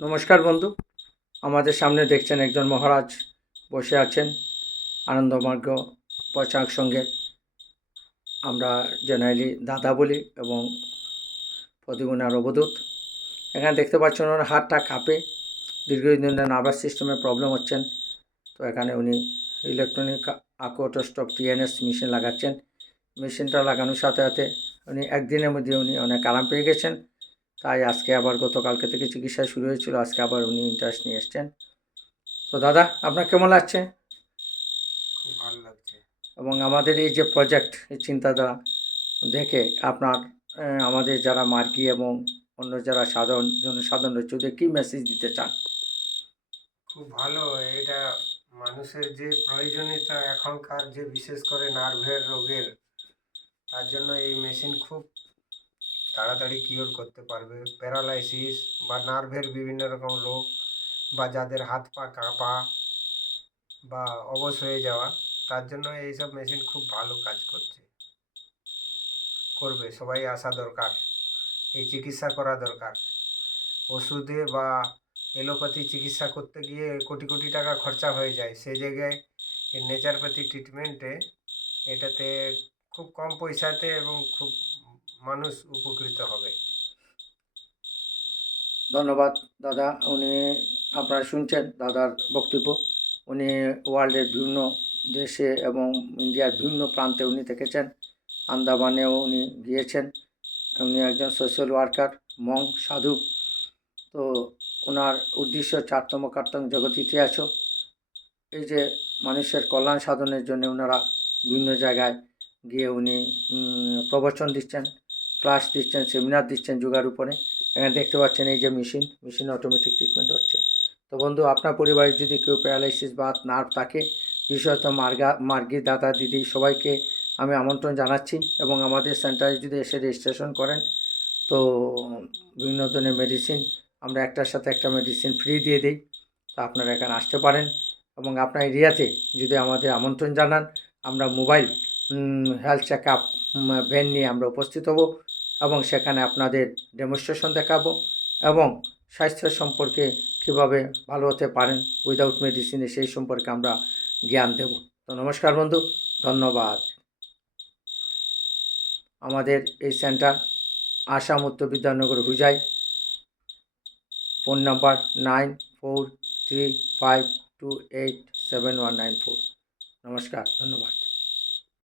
নমস্কার বন্ধু, আমাদের সামনে দেখছেন একজন মহারাজ বসে আছেন আনন্দমার্গ পচাক সঙ্গে। আমরা জেনারেলি দাদা বলি এবং প্রদীপনার অবধূত। এখানে দেখতে পাচ্ছেন ওনার হাতটা কাঁপে, দীর্ঘদিন নার্ভাস সিস্টেমে প্রবলেম হচ্ছেন। তো এখানে উনি ইলেকট্রনিক অটোস্টপ টিএনএস মেশিন লাগাচ্ছেন। মেশিনটা লাগানোর সাথে সাথে উনি একদিনের মধ্যে উনি অনেক আরাম পেয়ে গেছেন। তাই আজকে আবার গতকালকে থেকে চিকিৎসা শুরু হয়েছিল, আজকে আবার উনি ইন্টারেস্ট নিয়ে এসছেন। তো দাদা, আপনার কেমন লাগছে? খুব ভালো লাগছে। এবং আমাদের এই যে প্রজেক্ট, এই চিন্তাধারা দেখে আপনার আমাদের যারা মার্কি এবং অন্য যারা জনসাধারণ রয়েছে ওদের কী মেসেজ দিতে চান? খুব ভালো। এটা মানুষের যে প্রয়োজনীয়তা এখনকার, যে বিশেষ করে নার্ভের রোগের, তার জন্য এই মেশিন খুব তাড়াতাড়ি কিওর করতে পারবে। প্যারালাইসিস বা নার্ভের বিভিন্ন রকম রোগ, বা যাদের হাত পা কাঁপা বা অবশ হয়ে যাওয়া, তার জন্য এইসব মেশিন খুব ভালো কাজ করবে। সবাই আসা দরকার, এই চিকিৎসা করা দরকার। ওষুধে বা এলোপ্যাথি চিকিৎসা করতে গিয়ে কোটি কোটি টাকা খরচা হয়ে যায়, সেই জায়গায় এই নেচারপ্যাথি ট্রিটমেন্টে এটাতে খুব কম পয়সাতে এবং খুব মানুষ উপকৃত হবে। ধন্যবাদ দাদা। উনি, আপনারা শুনছেন দাদার বক্তব্য। উনি ওয়ার্ল্ডের বিভিন্ন দেশে এবং ইন্ডিয়ার বিভিন্ন প্রান্তে উনি থেকেছেন। আন্দামানেও উনি গিয়েছেন। উনি একজন সোশ্যাল ওয়ার্কার, মঙ্ক, সাধু। তো ওনার উদ্দেশ্য চারতম কার্তম জগৎ ইতিহাস। এই যে মানুষের কল্যাণ সাধনের জন্য ওনারা বিভিন্ন জায়গায় গিয়ে উনি প্রবচন দিচ্ছেন, ক্লাস দিচ্ছেন, সেমিনার দিচ্ছেন যোগার উপরে। এখানে দেখতে পাচ্ছেন এই যে মেশিন অটোমেটিক ট্রিটমেন্ট হচ্ছে। তো বন্ধু, আপনার পরিবারে যদি কেউ প্যারালাইসিস বা নার্ভ থাকে, বিশেষত মার্গী দাদা দিদি সবাইকে আমি আমন্ত্রণ জানাচ্ছি। এবং আমাদের সেন্টারে যদি এসে রেজিস্ট্রেশন করেন তো বিভিন্ন ধরনের মেডিসিন, আমরা একটার সাথে একটা মেডিসিন ফ্রি দিয়ে দিই। তো আপনারা এখানে আসতে পারেন এবং আপনার এরিয়াতে যদি আমাদের আমন্ত্রণ জানান, আমরা mobile health check up van নিয়ে আমরা উপস্থিত হব এবং সেখানে আপনাদের ডেমনস্ট্রেশন দেখাবো এবং স্বাস্থ্য সম্পর্কে কীভাবে ভালো হতে পারেন উইদাউট মেডিসিনে, সেই সম্পর্কে আমরা জ্ঞান দেব। তো নমস্কার বন্ধু, ধন্যবাদ। আমাদের এই সেন্টার আসাম উত্তর বিদ্যানগর হুজাই। Phone number 9435287194। নমস্কার, ধন্যবাদ।